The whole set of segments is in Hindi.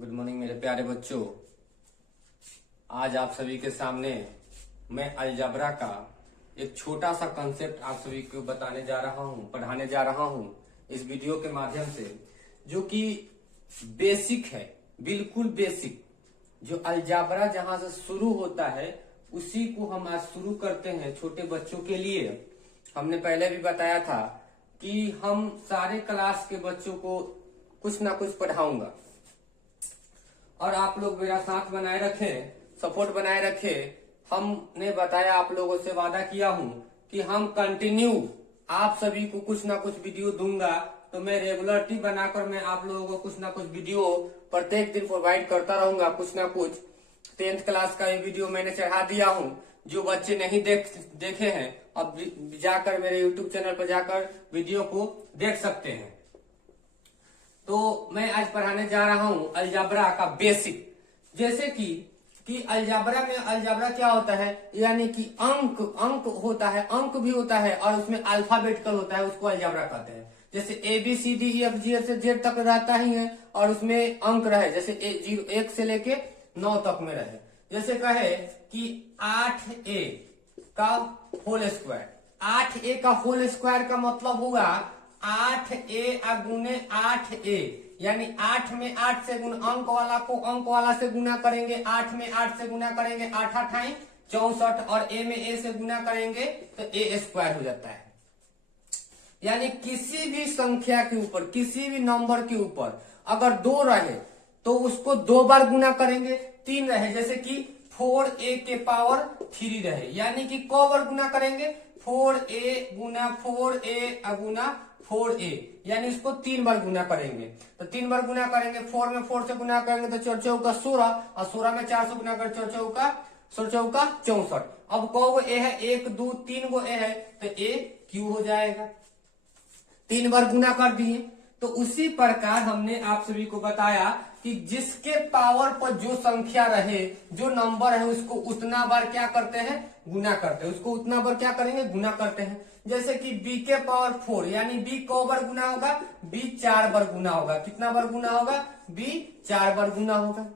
गुड मॉर्निंग मेरे प्यारे बच्चों। आज आप सभी के सामने मैं अलजबरा का एक छोटा सा कंसेप्ट आप सभी को बताने जा रहा हूँ, पढ़ाने जा रहा हूँ इस वीडियो के माध्यम से, जो कि बेसिक है, बिल्कुल बेसिक। जो अलजबरा जहां से शुरू होता है उसी को हम आज शुरू करते हैं छोटे बच्चों के लिए। हमने पहले भी बताया था कि हम सारे क्लास के बच्चों को कुछ ना कुछ पढ़ाऊंगा और आप लोग मेरा साथ बनाए रखें, सपोर्ट बनाए रखें। हमने बताया, आप लोगों से वादा किया हूं कि हम कंटिन्यू आप सभी को कुछ ना कुछ वीडियो दूंगा। तो मैं रेगुलरिटी बनाकर मैं आप लोगों को कुछ ना कुछ वीडियो प्रत्येक दिन प्रोवाइड करता रहूंगा। कुछ ना कुछ 10th क्लास का ये वीडियो मैंने चढ़ा दिया हूं। जो बच्चे नहीं देखे हैं अब जाकर मेरे यूट्यूब चैनल पर जाकर वीडियो को देख सकते हैं। तो मैं आज पढ़ाने जा रहा हूं अलजबरा का बेसिक। जैसे कि अलजबरा में अलजबरा क्या होता है, यानी कि अंक होता है, अंक भी होता है और उसमें अल्फाबेटिकल होता है, उसको अलजबरा कहते हैं। जैसे ABCDEFG से Z तक रहता ही है और उसमें अंक रहे, जैसे 1 से लेके 9 तक में रहे। जैसे कहे कि 8A का होल स्क्वायर, 8A का होल स्क्वायर का मतलब हुआ 8A गुने 8A, यानी 8 में 8 से गुना, अंक वाला को अंक वाला से गुना करेंगे, 8 में 8 से गुना करेंगे, 8 8 64 और A में A से गुना करेंगे तो A स्क्वायर हो जाता है। यानी किसी भी संख्या के ऊपर, किसी भी नंबर के ऊपर अगर 2 रहे तो उसको 2 बार गुना करेंगे। 3 रहे, जैसे कि 4A के पावर 3 रहे, यानी कि क बार गुना करेंगे 4A गुना 4A गुना 4A, यानी इसको 3 बार गुना करेंगे। तो 3 बार गुना करेंगे, 4 में 4 से गुना करेंगे तो 4 चौका 16 और 16 में 4 से गुना कर 4 चौका 64। अब को ए है, 1 2 3 गो ए है तो A क्यू हो जाएगा। 3 बार गुना कर दिए। तो उसी प्रकार हमने आप सभी को बताया कि जिसके पावर पर जो संख्या रहे, जो नंबर है, उसको उतना बार क्या करते हैं, गुना करते हैं। उसको उतना बार क्या करेंगे, गुना करते हैं। जैसे कि B के पावर 4, यानी B को बार गुना होगा, B 4 बार गुना होगा। कितना बार गुना होगा, B 4 बार गुना होगा।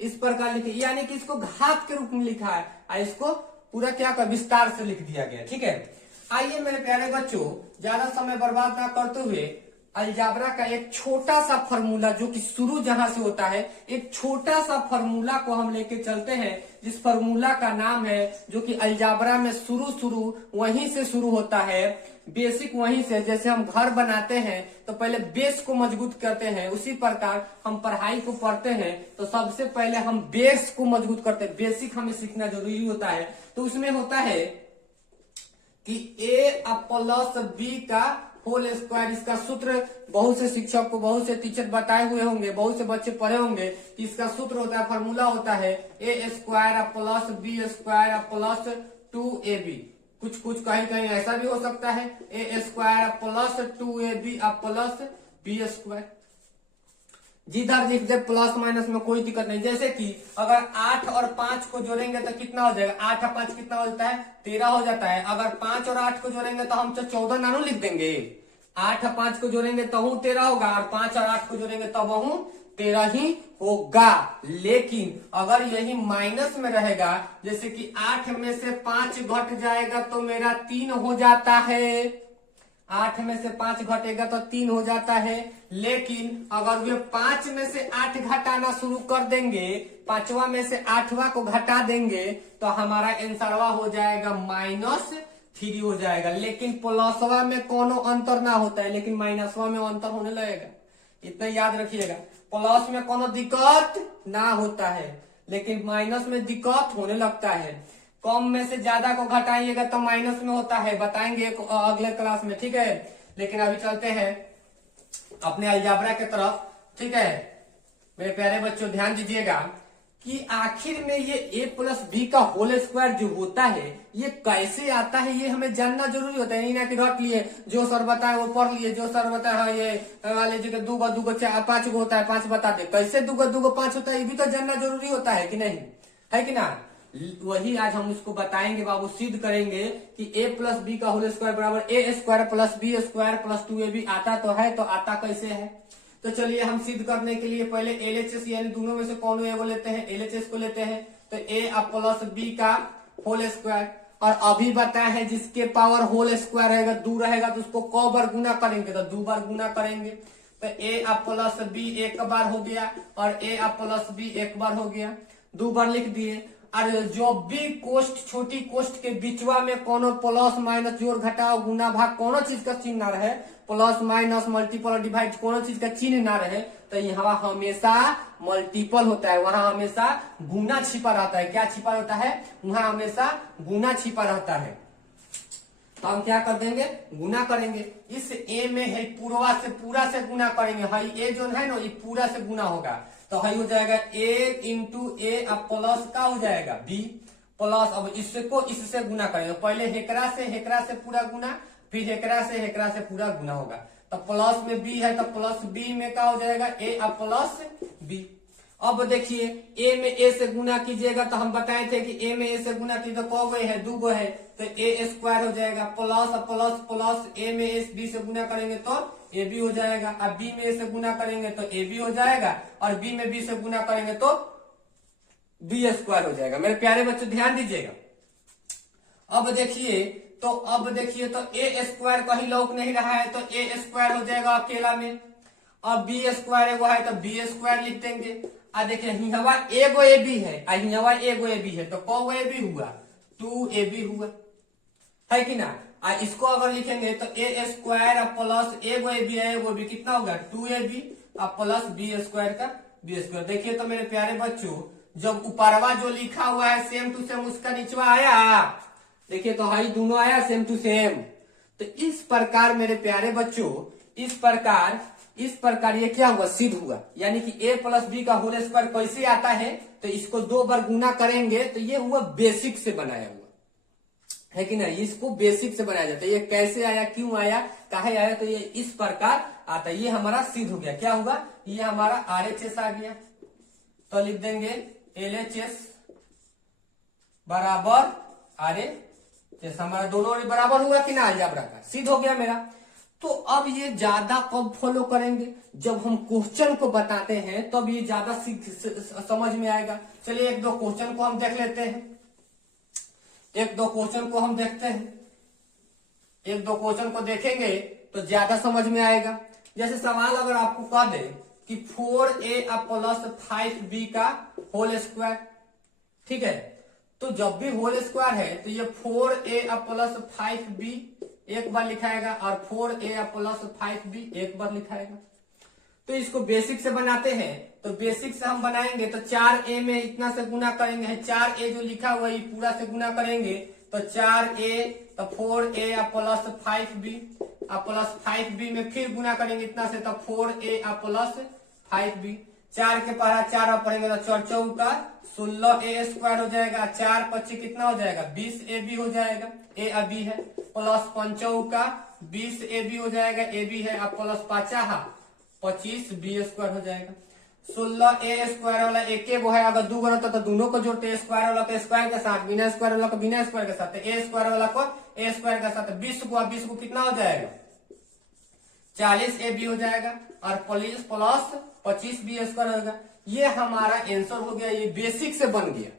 इस प्रकार लिखे, यानी कि इसको घात के रूप में लिखा है और इसको पूरा क्या कर विस्तार से लिख दिया गया। ठीक है, आइए मेरे प्यारे बच्चों, ज्यादा समय बर्बाद ना करते हुए अलजबरा का एक छोटा सा फॉर्मूला, जो कि शुरू जहां से होता है, एक छोटा सा फॉर्मूला को हम लेके चलते हैं, जिस फॉर्मूला का नाम है, जो कि अलजबरा में शुरू वहीं से शुरू होता है, बेसिक वहीं से। जैसे हम घर बनाते हैं तो पहले बेस को मजबूत करते हैं, उसी प्रकार हम पढ़ाई को पढ़ते हैं तो सबसे पहले हम बेस को मजबूत करते हैं। बेसिक हमें सीखना जरूरी होता है। तो उसमें होता है कि A प्लस B का होल स्क्वायर, इसका सूत्र बहुत से शिक्षक को, बहुत से टीचर बताए हुए होंगे, बहुत से बच्चे पढ़े होंगे। इसका सूत्र होता है, फॉर्मूला होता है A square plus B square plus 2AB। कुछ कहीं ऐसा भी हो सकता है, A square plus 2AB plus B square. जिधर लिख दे प्लस माइनस में कोई दिक्कत नहीं। जैसे कि अगर 8 और 5 को जोड़ेंगे तो कितना हो जाएगा, 8 और 5 कितना हो जाता है, 13 हो जाता है। अगर 5 और 8 को जोड़ेंगे तो हम 14 नानू लिख देंगे। 8 और 5 को जोड़ेंगे तो 13 होगा और 5 और 8 को जोड़ेंगे तब 13 ही होगा। लेकिन अगर यही माइनस में रहेगा, जैसे कि 8 में से 5 घट जाएगा तो मेरा 3 हो जाता है। 8 में से 5 घटेगा तो 3 हो जाता है। लेकिन अगर वे 5 में से 8 घटाना शुरू कर देंगे, 5वां में से 8वां को घटा देंगे तो हमारा आंसरवा हो जाएगा -3 हो जाएगा। लेकिन प्लसवा में कोनो अंतर ना होता है, लेकिन माइनसवा में अंतर होने लगेगा। इतना याद रखिएगा, प्लस में कोनो दिक्कत ना होता है, लेकिन माइनस में दिक्कत होने लगता है। कम में से ज्यादा को घटाइएगा तो माइनस में होता है, बताएंगे अगले क्लास में। ठीक है, लेकिन अभी चलते हैं अपने अलजबरा के तरफ। ठीक है मेरे प्यारे बच्चों, ध्यान दीजिएगा कि आखिर में ये A प्लस B का होल स्क्वायर जो होता है, ये कैसे आता है, ये हमें जानना जरूरी होता है। नहीं ना कि रट लिए, जो सर बताए वो पढ़ लिए, जो सर बताए हाँ ये वाले जगह 2 2 5 होता है, 5 बता दे। कैसे 2 2 5 होता है, ये भी तो जानना जरूरी होता है कि नहीं, है कि ना। वही आज हम उसको बताएंगे बाबू, सिद्ध करेंगे कि A प्लस B का होल स्क्वायर बराबर A square plus B square plus 2AB आता तो है, तो आता कैसे है। तो चलिए हम सिद्ध करने के लिए पहले एलएचएस यानी दोनों में से कौन एगो लेते हैं, एलएचएस को लेते हैं। तो ए अब प्लस बी का होल स्क्वायर, और अभी बताया है जिसके पावर होल स्क्वायर रहेगा 2 रहेगा तो उसको क बार गुना करेंगे, तो 2 बार गुना करेंगे। तो ए अब प्लस बी एक बार हो गया और ए अब प्लस बी एक बार हो गया, 2 बार लिख दिए। और जो भी कोष्ट छोटी कोष्ट के बीचवा में कोनो प्लस माइनस जोड़ घटाव गुना भाग कोनो चीज का चिन्ह ना रहे, प्लस माइनस मल्टीपल डिवाइड कोनो चीज का चिन्ह ना रहे, तो यहाँ हमेशा मल्टीपल होता है, वहां हमेशा गुना छिपा रहता है। क्या छिपा रहता है? वहां हमेशा गुना छिपा रहता है। तो हम क्या कर देंगे, गुना करेंगे। इस ए में है पूरा से गुना करेंगे, हाई ए जो है ना ये पूरा से गुना होगा, तो हाई हो जाएगा ए इंटू ए, अब प्लस का हो जाएगा बी प्लस, अब इसको इससे गुना करेंगे, पहले हेकरा से पूरा गुना, फिर हेकरा से पूरा गुना होगा। तो प्लस में बी है तो प्लस बी में क्या हो जाएगा ए अब प्लस बी। अब देखिए ए में ए से गुना कीजिएगा तो हम बताए थे कि ए में ए से गुना कीजिए तो कौ गो है, 2 गो है, तो ए स्क्वायर हो जाएगा प्लस प्लस प्लस ए में ए बी से गुना करेंगे तो ए बी हो जाएगा, अब बी में ए से गुना करेंगे तो ए बी हो जाएगा, और बी में बी से गुना करेंगे तो बी स्क्वायर हो जाएगा। मेरे प्यारे बच्चों ध्यान दीजिएगा। अब देखिए तो ए स्क्वायर कहीं लौक नहीं रहा है तो ए स्क्वायर हो जाएगा अकेला में, और बी स्क्वायर एगो है तो बी स्क्वायर लिख देंगे। आ देखिए हिंगवा एगो ए बी है, हिंगवा एगो ए बी है, तो कौ ए बी हुआ, 2 ए बी हुआ, है कि ना। इसको अगर लिखेंगे तो ए स्क्वायर प्लस एगो ए बी है, एगो बी कितना होगा 2 A B plus B square का बी स्क्वायर। देखिए तो मेरे प्यारे बच्चों जब ऊपरवा जो लिखा हुआ है सेम टू सेम उसका निचवा आया, देखिए तो हाई दोनों आया सेम टू सेम। तो इस प्रकार मेरे प्यारे बच्चों इस प्रकार ये क्या हुआ, सिद्ध हुआ। यानी कि a प्लस बी का होल स्क्वायर कैसे आता है, तो इसको 2 बार गुना करेंगे तो ये हुआ बेसिक से बनाया हुआ, है कि नहीं। इसको बेसिक से बनाया जाता है। ये कैसे आया, क्यों आया, काहे आया, तो ये इस प्रकार आता है। ये हमारा सिद्ध हो गया। क्या हुआ, ये हमारा RHS आ गया। तो लिख देंगे LHS बराबर RHS, हमारा दोनों बराबर हुआ कि ना, अलजेब्रा का सिद्ध हो गया मेरा। तो अब ये ज्यादा कब फॉलो करेंगे, जब हम क्वेश्चन को बताते हैं तब तो ये ज्यादा समझ में आएगा। चलिए 1-2 क्वेश्चन को हम देख लेते हैं, 1-2 क्वेश्चन को हम देखते हैं। 1-2 क्वेश्चन को देखेंगे तो ज्यादा समझ में आएगा। जैसे सवाल अगर आपको कह दे कि 4a प्लस 5b का होल स्क्वायर, ठीक है, तो जब भी होल स्क्वायर है तो ये 4a प्लस 5b एक बार लिखाएगा और 4a प्लस 5b एक बार लिखाएगा। तो इसको बेसिक से बनाते हैं, तो बेसिक से हम बनाएंगे तो 4a में इतना से गुना करेंगे, 4a जो लिखा हुआ है पूरा से गुना करेंगे तो 4a तो 4a plus 5b plus 5b में फिर गुना करेंगे इतना से तो 4a प्लस 5b। 4 के पढ़ा 4 पढ़ेंगे तो 4 चौका 16a स्क्वायर हो जाएगा, 4 25 कितना हो जाएगा 20ab हो जाएगा, ए अभी है, प्लस 5 चौका 20ab हो जाएगा, ए बी है, अब प्लस 5 25b स्क्वायर हो जाएगा। 16a स्क्वायर वाला एक गो है, अगर 2 गो रहता तो दोनों को जोड़ते, स्क्वायर वाला को स्क्वायर के साथ, बिना स्क्वायर वाला को बिना स्क्वायर के साथ, ए स्क्वायर वाला को ए स्क्वायर के साथ, 20 को कितना हो जाएगा 40ab हो जाएगा, और प्लस 25b स्क्वायर होगा। ये हमारा आंसर हो गया, ये बेसिक से बन गया।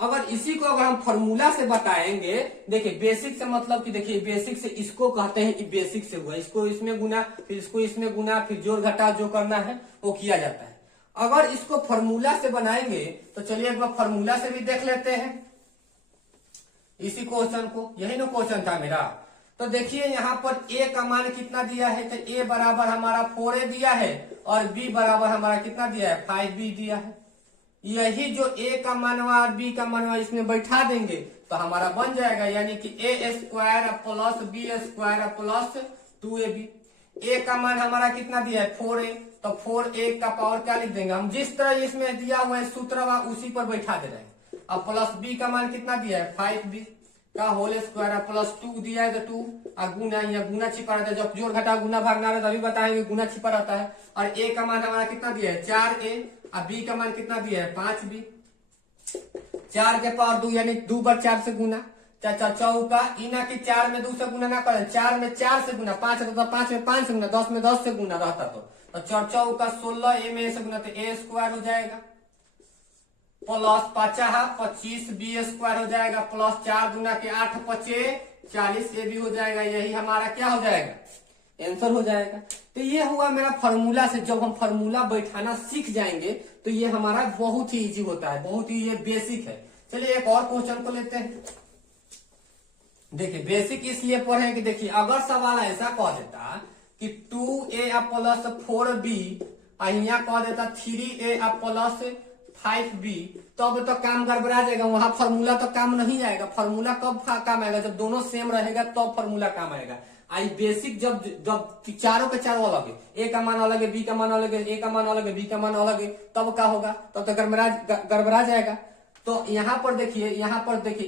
अगर इसी को अगर हम फॉर्मूला से बताएंगे, देखिए बेसिक से मतलब कि देखिए बेसिक से इसको कहते हैं कि बेसिक से हुआ, इसको इसमें गुना, फिर इसको इसमें गुना, फिर जोड़ घटाव जो करना है वो किया जाता है। अगर इसको फॉर्मूला से बनाएंगे तो चलिए एक बार फॉर्मूला से भी देख लेते हैं इसी क्वेश्चन को। यही ना क्वेश्चन था मेरा। तो देखिए यहाँ पर a का मान कितना दिया है, तो a बराबर हमारा 4a दिया है और b बराबर हमारा कितना दिया है 5b दिया है। यही जो a का मानवा और b का मानवा इसमें बैठा देंगे तो हमारा बन जाएगा, यानी कि a square plus b square plus 2ab। a का मान हमारा कितना दिया है 4a, तो 4a का पावर क्या लिख देंगे हम, जिस तरह इसमें दिया हुआ है सूत्र उसी पर बैठा दे रहे हैं। अब प्लस b का मान कितना दिया है 5b का होल स्क्वायर प्लस 2 दिया है तो 2 गुना, या गुना छिपा रहता है, जब जोड़ घटा गुना भागना रहता है तभी बताएंगे गुना छिपा रहता है। और a का मान हमारा कितना दिया है 4a, और b का मान कितना दिया है 5b। 4 के पावर 2 यानी 2 बार 4 से गुना, चौका इना की 4 में 2 से गुना ना करें, 4 में 4 से गुना, 5 रहता 5 में 5 से गुना, 10 में 10 से गुना रहता तो 4 चौका 16, ए में से गुना तो ए स्क्वायर हो जाएगा, प्लस 5 25 बी स्क्वायर हो जाएगा, प्लस 4 दूना के 8 पचे 40 ए भी हो जाएगा। यही हमारा क्या हो जाएगा, आंसर हो जाएगा। तो ये हुआ मेरा फार्मूला से। जब हम फार्मूला बैठाना सीख जाएंगे तो ये हमारा बहुत ही इजी होता है, बहुत ही ये बेसिक है। चलिए एक और क्वेश्चन को लेते हैं। देखिए बेसिक इसलिए पढ़े कि देखिए अगर सवाल ऐसा कह देता कि 2a प्लस 4b, यहाँ कह देता 3a प्लस 5b, तब तो काम गड़बड़ा जाएगा, वहां फार्मूला तो काम नहीं आएगा। फार्मूला कब काम आएगा, जब दोनों सेम रहेगा तब फार्मूला काम आएगा। आई बेसिक जब जब चारों के चारों अलग है, ए का मान अलग है, बी का मान अलग है, ए का मान अलग है, बी का मान अलग है, तब क्या होगा, तब तो गड़बड़ा जाएगा। तो यहाँ पर देखिए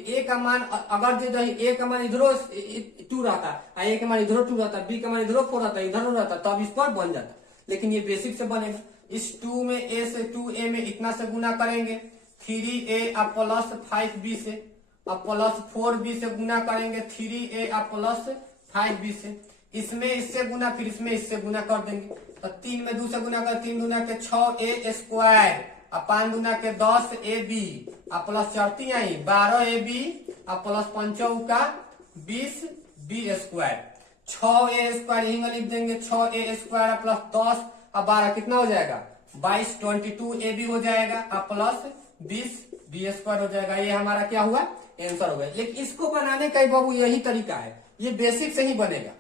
ए का मान अगर जो ए का मान इधरों 2 रहता, ए का मान इधरों 2 रहता, बी का मान इधरों 4 रहता, इधर रहता, तब इस पर बन जाता। लेकिन ये बेसिक से बनेगा। इस 2 में ए से 2a में इतना से गुना करेंगे, 3a प्लस 5b से, अब प्लस 4b से गुना करेंगे 3a प्लस 5b से, इसमें इससे गुना, फिर इसमें इससे गुना कर देंगे। तो 3 में 2 से गुना कर, 3 दूना के 6a स्क्वायर, 5 दूना के 10ab, प्लस 4 आई 12ab, प्लस 5 का 20b स्क्वायर, 6a स्क्वायर यही लिख देंगे, 6a स्क्वायर प्लस 10 और 12 कितना हो जाएगा, 22 22ab हो जाएगा, प्लस 20b स्क्वायर हो जाएगा। ये हमारा क्या हुआ, आंसर हो गया। लेकिन इसको बनाने का बाबू यही तरीका है, ये बेसिक से ही बनेगा।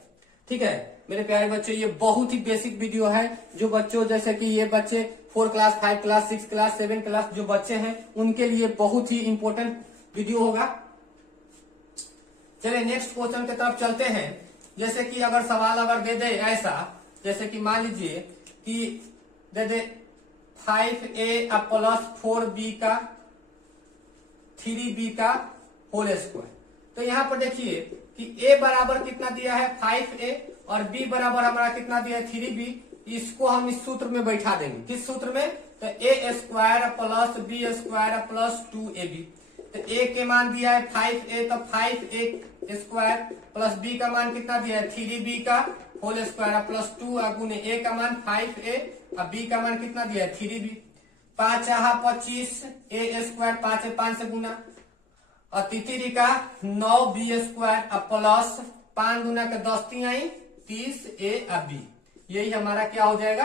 ठीक है मेरे प्यारे बच्चों, ये बहुत ही बेसिक वीडियो है। जो बच्चों जैसे कि ये बच्चे 4 क्लास 5 क्लास 6 क्लास 7 क्लास जो बच्चे हैं उनके लिए बहुत ही इंपॉर्टेंट वीडियो होगा। चलिए नेक्स्ट क्वेश्चन की तरफ चलते हैं। जैसे कि अगर सवाल अगर दे दे ऐसा, जैसे कि मान लीजिए कि दे दे 5a प्लस 4b का 3b का होल स्क्वायर। तो यहाँ पर देखिए कि a बराबर कितना दिया है 5a और b बराबर हमारा कितना दिया है 3b। इसको हम इस सूत्र में बैठा देंगे। किस सूत्र में, तो a square plus b square plus 2ab। तो a के मान दिया है 5a, तो 5a स्क्वायर प्लस b का मान कितना दिया है 3b का होल स्क्वायर प्लस 2 गुने a का मान 5a और b का मान कितना दिया है 3b। 5 25 a स्क्वायर, 5 से गुना और तितरी का 9b स्क्वायर प्लस 5 गुना के 10 आई 30a और b। यही हमारा क्या हो जाएगा,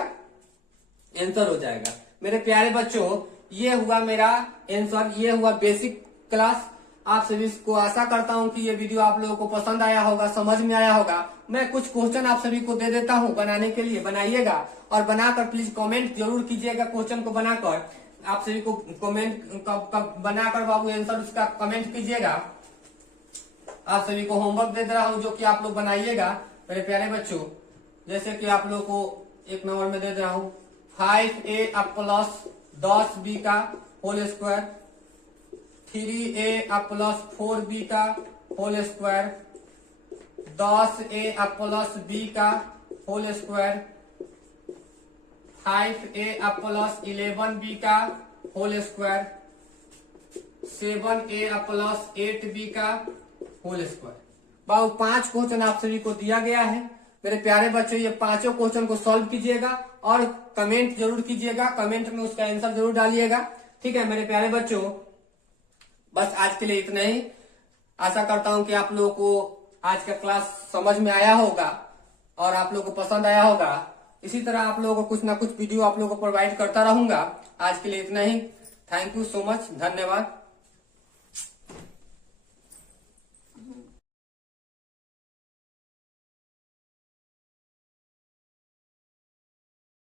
आंसर हो जाएगा। मेरे प्यारे बच्चों ये हुआ मेरा आंसर, ये हुआ बेसिक क्लास। आप सभी को आशा करता हूं कि ये वीडियो आप लोगों को पसंद आया होगा, समझ में आया होगा। मैं कुछ क्वेश्चन आप सभी को दे देता हूं बनाने के लिए, बनाइएगा और बनाकर प्लीज कमेंट जरूर कीजिएगा। क्वेश्चन को बनाकर आप सभी को कमेंट बनाकर बाबू आंसर उसका कमेंट कीजिएगा। आप सभी को होमवर्क दे रहा हूं जो कि आप लोग बनाइएगा मेरे प्यारे बच्चों। जैसे कि आप लोग को 1 नंबर में दे रहा हूं 5a प्लस 10b का whole square, 3a plus 4b का whole square, 10a plus b का whole square, 5a plus 11b का whole square, 7a plus 8b का होल स्क्वायर। बाबू 5 क्वेश्चन आप सभी को दिया गया है। मेरे प्यारे बच्चों ये पांचों क्वेश्चन को सॉल्व कीजिएगा और कमेंट जरूर कीजिएगा, कमेंट में उसका आंसर जरूर डालिएगा। ठीक है मेरे प्यारे बच्चों, बस आज के लिए इतना ही। आशा करता हूं कि आप लोगों को आज का क्लास समझ में आया होगा और आप लोगों को पसंद आया होगा। इसी तरह आप लोगों को कुछ ना कुछ वीडियो आप लोगों को प्रोवाइड करता रहूंगा। आज के लिए इतना ही। थैंक यू सो मच, धन्यवाद।